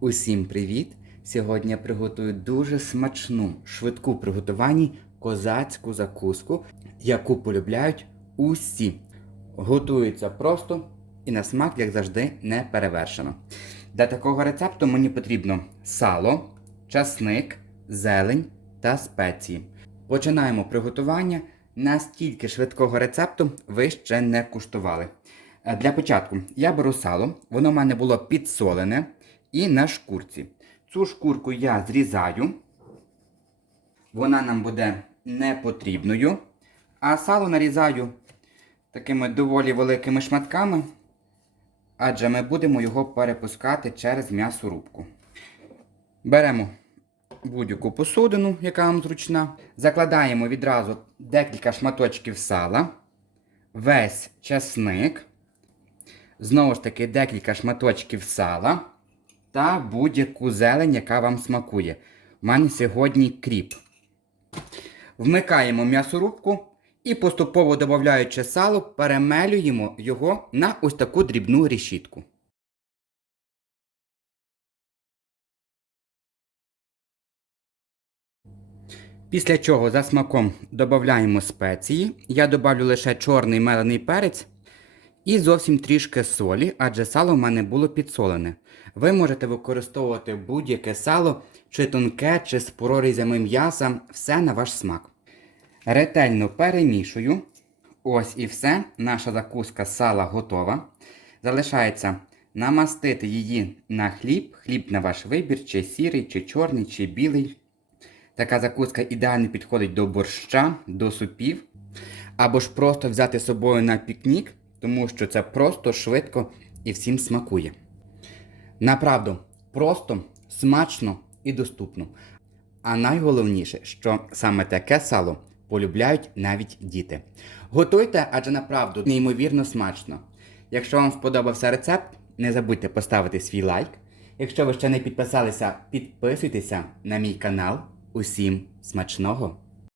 Усім привіт! Сьогодні я приготую дуже смачну, швидку в приготуванні козацьку закуску, яку полюбляють усі. Готується просто і на смак, як завжди, не перевершено. Для такого рецепту мені потрібно сало, часник, зелень та спеції. Починаємо приготування. Настільки швидкого рецепту ви ще не куштували. Е, Для початку я беру сало, воно в мене було підсолене і на шкурці. Цю шкурку я зрізаю, вона нам буде непотрібною. А сало нарізаю такими доволі великими шматками, адже ми будемо його перепускати через м'ясорубку. Беремо будь-яку посудину, яка вам зручна. Закладаємо відразу декілька шматочків сала, весь часник, знову ж таки декілька шматочків сала та будь-яку зелень, яка вам смакує. У мене сьогодні кріп. Вмикаємо м'ясорубку і поступово додаючи сало, перемелюємо його на ось таку дрібну решітку. Після чого за смаком додаємо спеції. Я додавлю лише чорний мелений перець і зовсім трішки солі, адже сало в мене було підсолене. Ви можете використовувати будь-яке сало, чи тонке, чи з прорізями м'яса, все на ваш смак. Ретельно перемішую. Ось і все. Наша закуска сала готова. Залишається намастити її на хліб. Хліб на ваш вибір, чи сірий, чи чорний, чи білий. Така закуска ідеально підходить до борща, до супів. Або ж просто взяти з собою на пікнік, тому що це просто швидко і всім смакує. Направду, просто, смачно і доступно. А найголовніше, що саме таке сало полюбляють навіть діти. Готуйте, адже направду неймовірно смачно. Якщо вам сподобався рецепт, не забудьте поставити свій лайк. Якщо ви ще не підписалися, підписуйтеся на мій канал. Усім смачного!